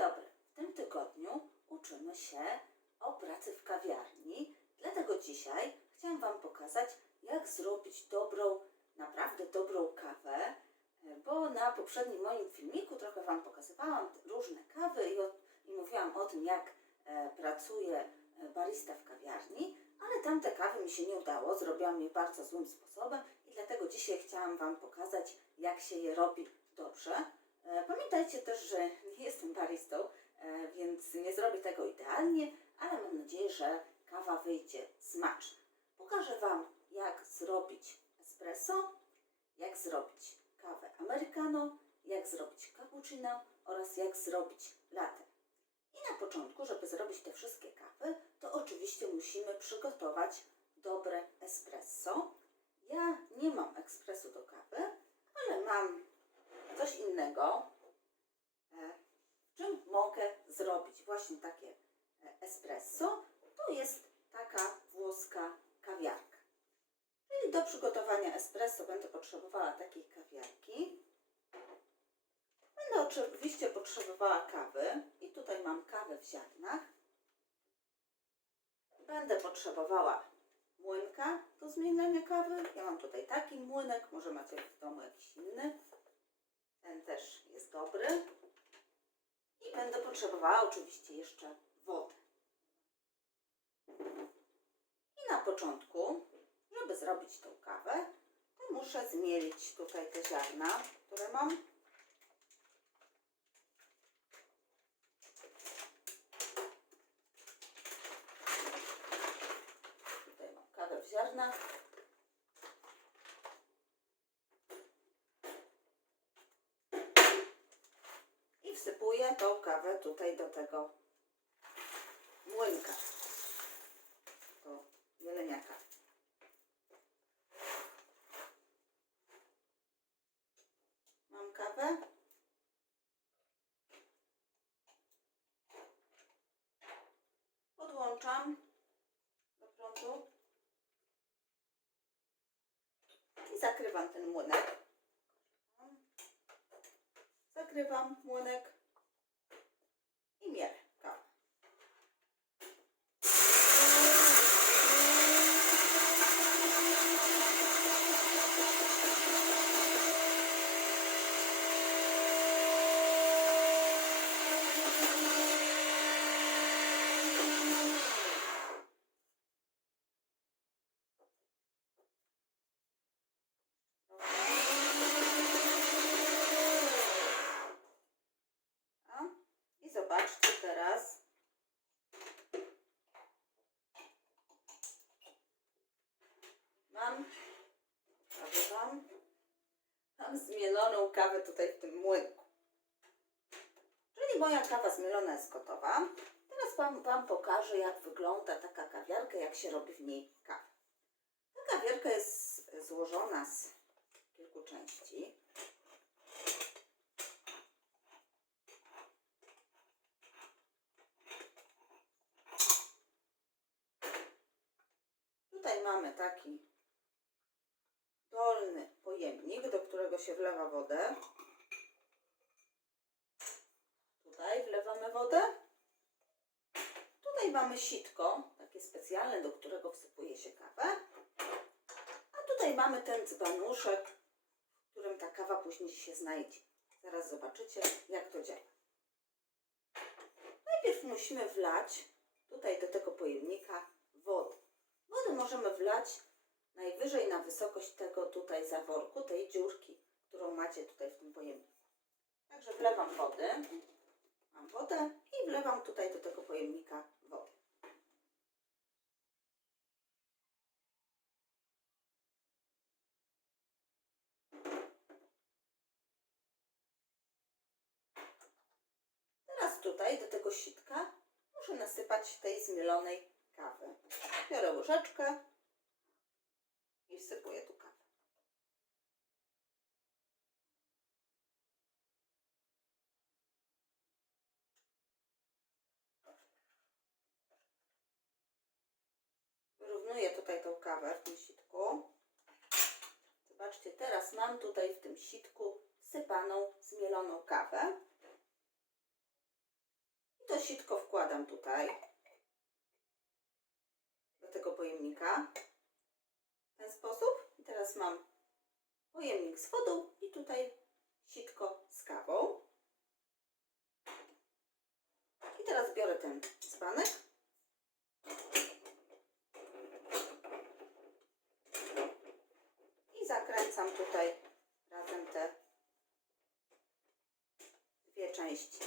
dobry. W tym tygodniu uczymy się o pracy w kawiarni. Dlatego dzisiaj chciałam Wam pokazać, jak zrobić dobrą, naprawdę dobrą kawę. E, Bo na poprzednim moim filmiku trochę Wam pokazywałam różne kawy i, o, i mówiłam o tym, jak e, pracuje e, barista w kawiarni, ale tamte kawy mi się nie udało. Zrobiłam je bardzo złym sposobem i dlatego dzisiaj chciałam Wam pokazać, jak się je robi dobrze. E, Pamiętajcie też, że nie jestem baristą, e, więc nie zrobię tego idealnie, ale mam nadzieję, że kawa wyjdzie smaczna. Pokażę Wam, jak zrobić espresso, jak zrobić kawę americano, jak zrobić cappuccino oraz jak zrobić latte. I na początku, żeby zrobić te wszystkie kawy, to oczywiście musimy przygotować dobre espresso. Ja nie mam ekspresu do kawy, ale mam coś innego, e, czym mogę zrobić właśnie takie e, espresso. To jest taka włoska kawiarka. Czyli do przygotowania espresso będę potrzebowała takiej kawiarki. Będę oczywiście potrzebowała kawy i tutaj mam kawę w ziarnach. Będę potrzebowała młynka do zmieniania kawy. Ja mam tutaj taki młynek, może macie w domu jakiś inny. Ten też jest dobry. I będę potrzebowała oczywiście jeszcze wody. I na początku, żeby zrobić tą kawę, to muszę zmielić tutaj te ziarna, które mam. Tutaj mam kawę w ziarnach. Wsypuję tą kawę tutaj do tego młynka. Do mielenia kawy. Mam kawę. Podłączam do prądu. I zakrywam ten młynek. Zakrywam młynek i mielę kawę. A? I zobaczcie teraz. Mam, pokażę wam, mam zmieloną kawę tutaj w tym młynku. Czyli moja kawa zmielona jest gotowa. Teraz wam, wam pokażę, jak wygląda taka kawiarka, jak się robi w niej kawę. Ta kawiarka jest złożona z kilku części. Tutaj mamy taki dolny pojemnik, do którego się wlewa wodę. Tutaj wlewamy wodę. Tutaj mamy sitko, takie specjalne, do którego wsypuje się kawę. A tutaj mamy ten dzbanuszek, w którym ta kawa później się znajdzie. Zaraz zobaczycie, jak to działa. Najpierw musimy wlać tutaj do tego pojemnika wodę. Wodę możemy wlać najwyżej na wysokość tego tutaj zaworku, tej dziurki, którą macie tutaj w tym pojemniku. Także wlewam wodę. Mam wodę i wlewam tutaj do tego pojemnika wodę. Teraz tutaj do tego sitka muszę nasypać tej zmielonej kawy. Biorę łyżeczkę i wsypuję tu kawę. Wyrównuję tutaj tą kawę w tym sitku. Zobaczcie, teraz mam tutaj w tym sitku sypaną, zmieloną kawę. wkładam tutaj do tego pojemnika ten sposób. Teraz mam pojemnik z wodą i tutaj sitko z kawą. I teraz biorę ten dzbanek. I zakręcam tutaj razem te dwie części.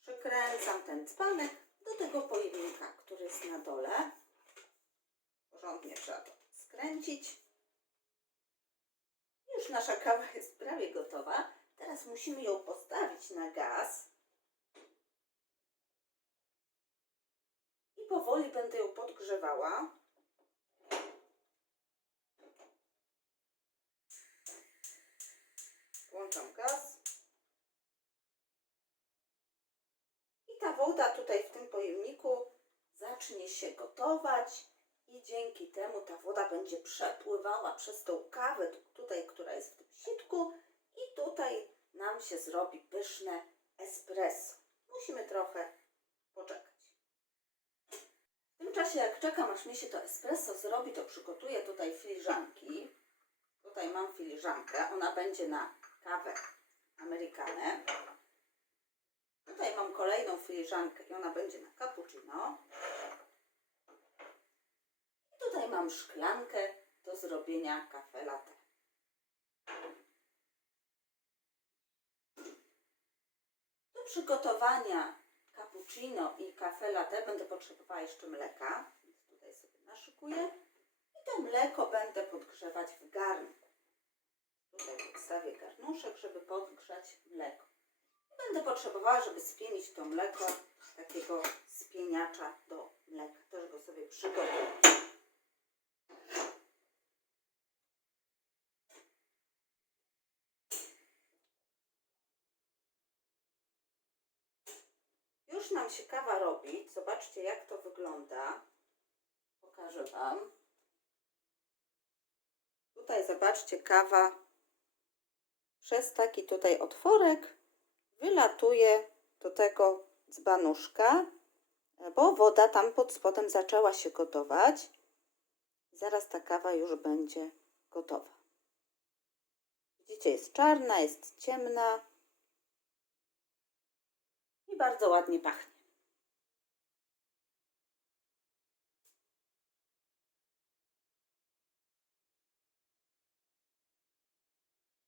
Przykręcam ten dzbanek do tego pojemnika, który jest na dole. Porządnie trzeba to skręcić. Już nasza kawa jest prawie gotowa. Teraz musimy ją postawić na gaz. I powoli będę ją podgrzewała. Włączam gaz. I ta woda tutaj w tym pojemniku zacznie się gotować i dzięki temu ta woda będzie przepływała przez tą kawę tutaj, która jest w tym sitku i tutaj nam się zrobi pyszne espresso. Musimy trochę poczekać. W tym czasie jak czekam, aż mi się to espresso zrobi, to przygotuję tutaj filiżanki. Tutaj mam filiżankę, ona będzie na kawę amerikanę. Tutaj mam kolejną filiżankę i ona będzie na cappuccino. Tutaj mam szklankę do zrobienia kafe latte. Do przygotowania cappuccino i kafe latte będę potrzebowała jeszcze mleka. Więc tutaj sobie naszykuję. I to mleko będę podgrzewać w garnku. Tutaj podstawię garnuszek, żeby podgrzać mleko. I będę potrzebowała, żeby spienić to mleko, takiego spieniacza do mleka. Też go sobie przygotuję. Już nam się kawa robi. Zobaczcie, jak to wygląda. Pokażę Wam. Tutaj zobaczcie, kawa przez taki tutaj otworek wylatuje do tego dzbanuszka, bo woda tam pod spodem zaczęła się gotować. Zaraz ta kawa już będzie gotowa. Widzicie, jest czarna, jest ciemna i bardzo ładnie pachnie.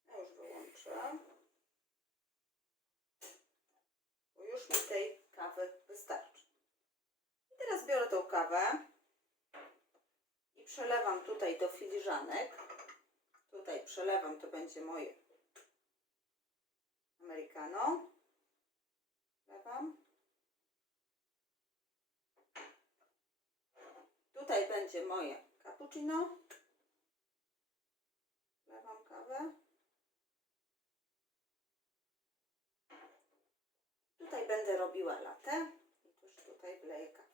Ja już wyłączę. Bo już mi tej kawy wystarczy. I teraz biorę tą kawę i przelewam tutaj do filiżanek. Tutaj przelewam, to będzie moje americano. Wlewam. Tutaj będzie moje cappuccino. Wlewam kawę. Tutaj będę robiła latę i też tutaj wleję kawę.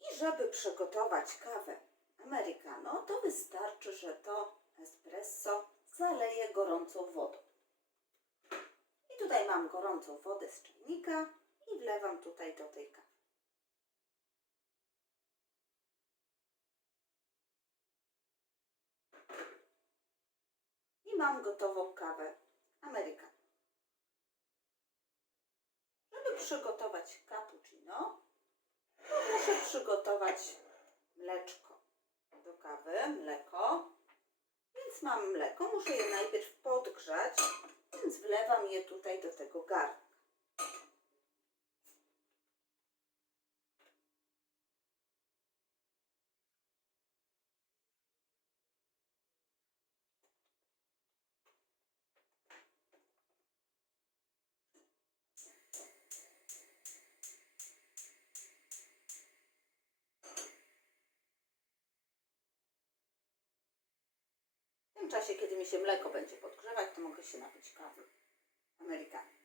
I żeby przygotować kawę americano, to wystarczy, że to espresso zaleję gorącą wodą. I tutaj mam gorącą wodę z czajnika i wlewam tutaj do tej kawy. I mam gotową kawę americano. Żeby przygotować cappuccino, muszę przygotować mleczko do kawy, mleko. Więc mam mleko, muszę je najpierw podgrzać, więc wlewam je tutaj do tego garnka. Tym czasie, kiedy mi się mleko będzie podgrzewać, to mogę się napić kawy americano.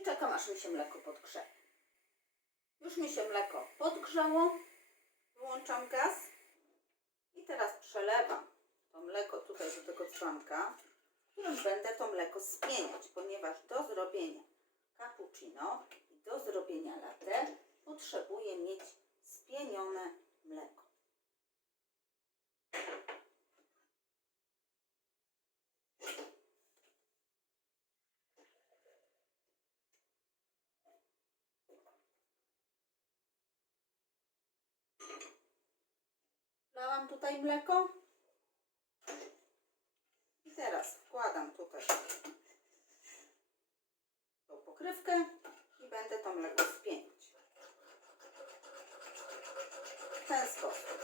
I czekam, aż mi się mleko podgrzeje. Już mi się mleko podgrzało. Wyłączam gaz. I teraz przelewam to mleko tutaj do tego dzbanka, w którym będę to mleko spieniać, ponieważ do zrobienia cappuccino i do zrobienia latte potrzebuję mieć spienione mleko. Tutaj mleko. I teraz wkładam tutaj tą pokrywkę i będę to mleko spieniać. W ten sposób.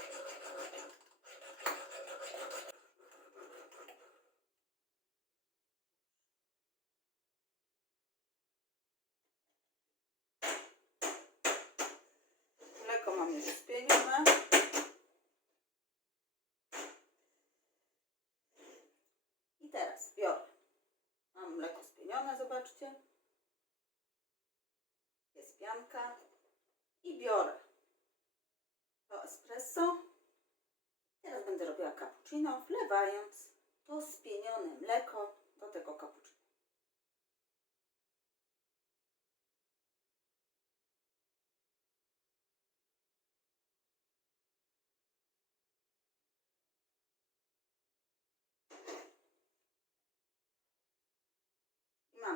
Mleko mam już spienione. I teraz biorę. Mam mleko spienione, zobaczcie. Jest pianka. I biorę to espresso. Teraz będę robiła cappuccino, wlewając to spienione mleko do tego cappuccino.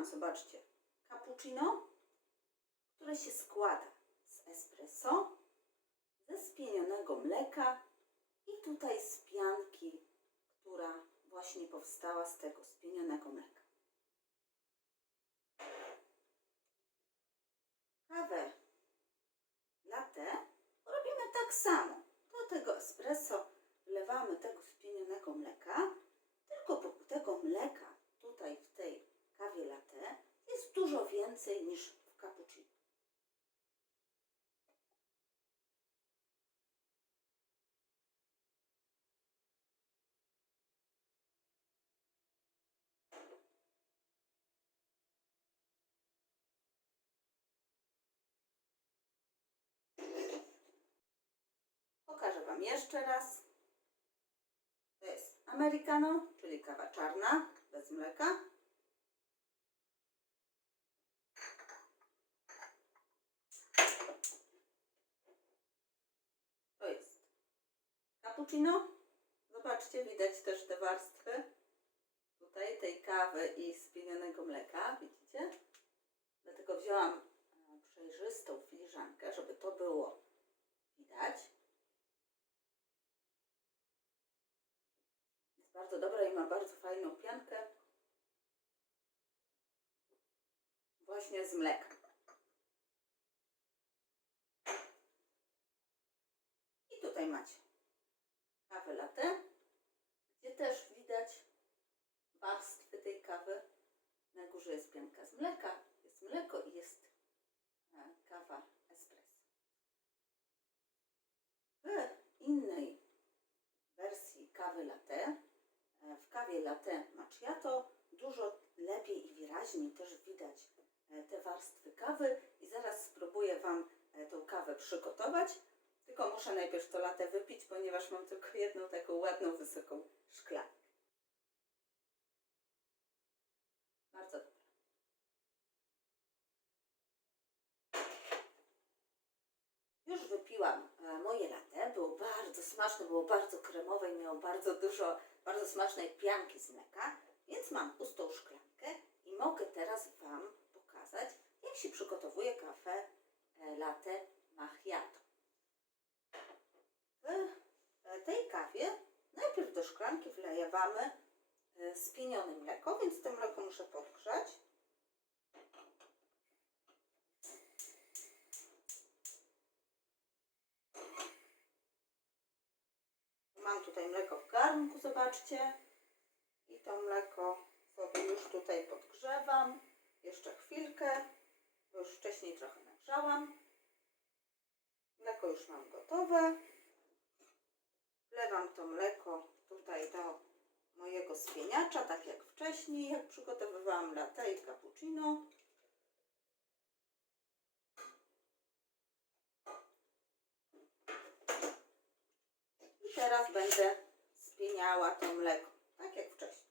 Mam, zobaczcie, cappuccino, które się składa z espresso, ze spienionego mleka i tutaj z pianki, która właśnie powstała z tego spienionego mleka. Kawę latte robimy tak samo. Do tego espresso wlewamy tego spienionego mleka, tylko tego mleka tutaj w tej kawie latte jest dużo więcej niż w cappuccino. Pokażę Wam jeszcze raz. To jest americano, czyli kawa czarna, bez mleka. To jest cappuccino. Zobaczcie, widać też te warstwy tutaj tej kawy i spienionego mleka, widzicie? Dlatego wzięłam e, przejrzystą filiżankę, żeby to było widać. Jest bardzo dobra i ma bardzo fajną piankę. Właśnie z mleka. I tutaj macie kawę latte, gdzie też widać warstwy tej kawy. Na górze jest pianka z mleka, jest mleko i jest e, kawa espresso. W innej wersji kawy latte, e, w kawie latte macchiato dużo lepiej i wyraźniej też widać e, te warstwy kawy i zaraz spróbuję Wam tą kawę przygotować. Tylko muszę najpierw to latte wypić, ponieważ mam tylko jedną taką ładną, wysoką szklankę. Bardzo dobre. Już wypiłam e, moje latte. Było bardzo smaczne, było bardzo kremowe i miało bardzo dużo, bardzo smacznej pianki z mleka. Więc mam pustą szklankę i mogę teraz Wam pokazać, jak się przygotowuje kawę e, latte macchiato. W e, tej kawie najpierw do szklanki wlejemy e, spienione mleko, więc to mleko muszę podgrzać. Mam tutaj mleko w garnku, zobaczcie. I to mleko sobie już tutaj podgrzewam. Jeszcze chwilkę, bo już wcześniej trochę nagrzałam. Mleko już mam gotowe. Wlewam to mleko tutaj do mojego spieniacza, tak jak wcześniej, jak przygotowywałam latte i cappuccino. miała to mleko, tak jak wcześniej.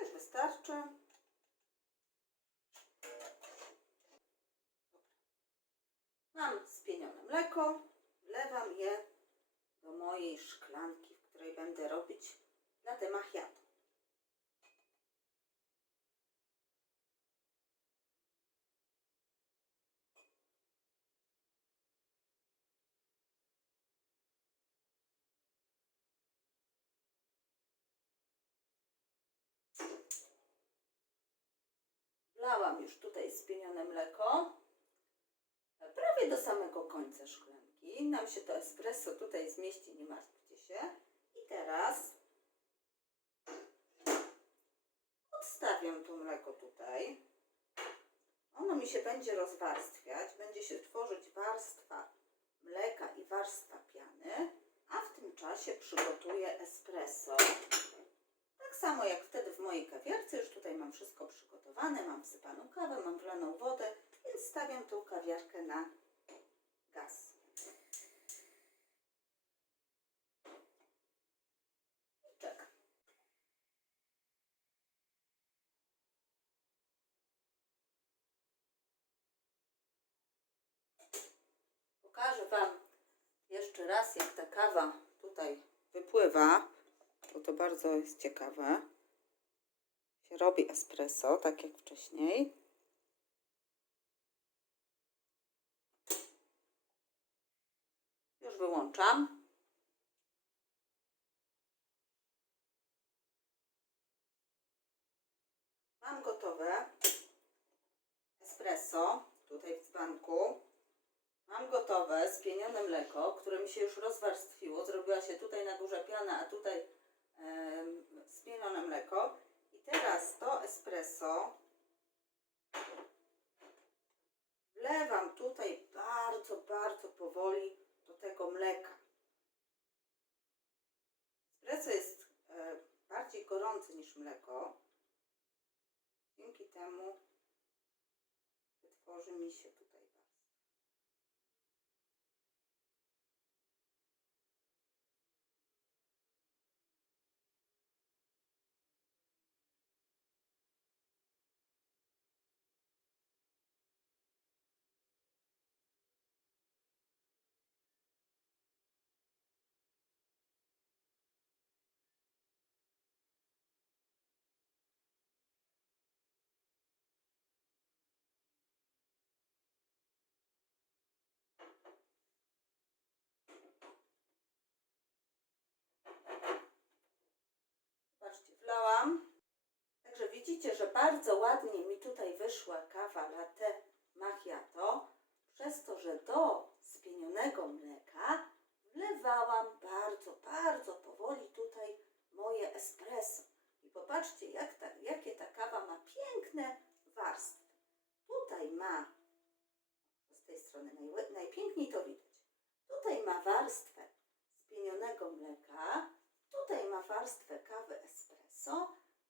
Już Mam spienione mleko, wlewam je do mojej szklanki, w której będę robić latte macchiato. Wlałam już tutaj spienione mleko prawie do samego końca szklanki. Nam się to espresso tutaj zmieści, nie martwcie się. I teraz odstawiam to mleko tutaj. Ono mi się będzie rozwarstwiać, będzie się tworzyć warstwa mleka i warstwa piany, a w tym czasie przygotuję espresso. Samo jak wtedy w mojej kawiarce, już tutaj mam wszystko przygotowane, mam wsypaną kawę, mam wlaną wodę, więc stawiam tą kawiarkę na gaz. Pokażę Wam jeszcze raz, jak ta kawa tutaj wypływa, to bardzo jest ciekawe. Się robi espresso, tak jak wcześniej. Już wyłączam. Mam gotowe espresso tutaj w dzbanku. Mam gotowe spienione mleko, które mi się już rozwarstwiło. Zrobiła się tutaj na górze piana, a tutaj em, spienione mleko. I teraz to espresso wlewam tutaj bardzo, bardzo powoli do tego mleka. Espresso jest e, bardziej gorący niż mleko. Dzięki temu wytworzy mi się tutaj warstwa. Także widzicie, że bardzo ładnie mi tutaj wyszła kawa latte macchiato, przez to, że do spienionego mleka wlewałam bardzo, bardzo powoli tutaj moje espresso. I popatrzcie, jak ta, jakie ta kawa ma piękne warstwy. Tutaj ma, z tej strony najłe- najpiękniej to widać, tutaj ma warstwę spienionego mleka, Tutaj ma warstwę kawy espresso,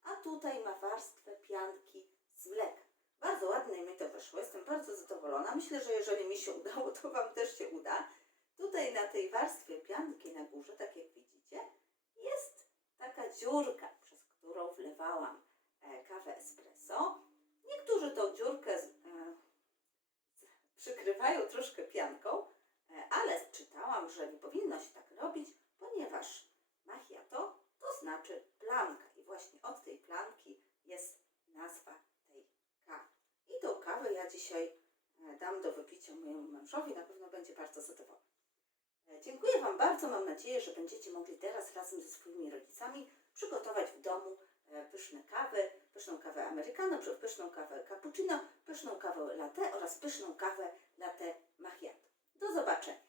a tutaj ma warstwę pianki z mleka. Bardzo ładnie mi to wyszło, jestem bardzo zadowolona. Myślę, że jeżeli mi się udało, to Wam też się uda. Tutaj na tej warstwie pianki na górze, tak jak widzicie, jest taka dziurka, przez którą wlewałam e, kawę espresso. Niektórzy tą dziurkę e, przykrywają troszkę pianką, e, ale czytałam, że nie powinno się tak robić, ponieważ macchiato to znaczy planka i właśnie od tej planki jest nazwa tej kawy. I tą kawę ja dzisiaj e, dam do wypicia mojemu mężowi, na pewno będzie bardzo zadowolony. E, Dziękuję Wam bardzo, mam nadzieję, że będziecie mogli teraz razem ze swoimi rodzicami przygotować w domu e, pyszne kawy, pyszną kawę americano, przy- pyszną kawę cappuccino, pyszną kawę latte oraz pyszną kawę latte macchiato. Do zobaczenia!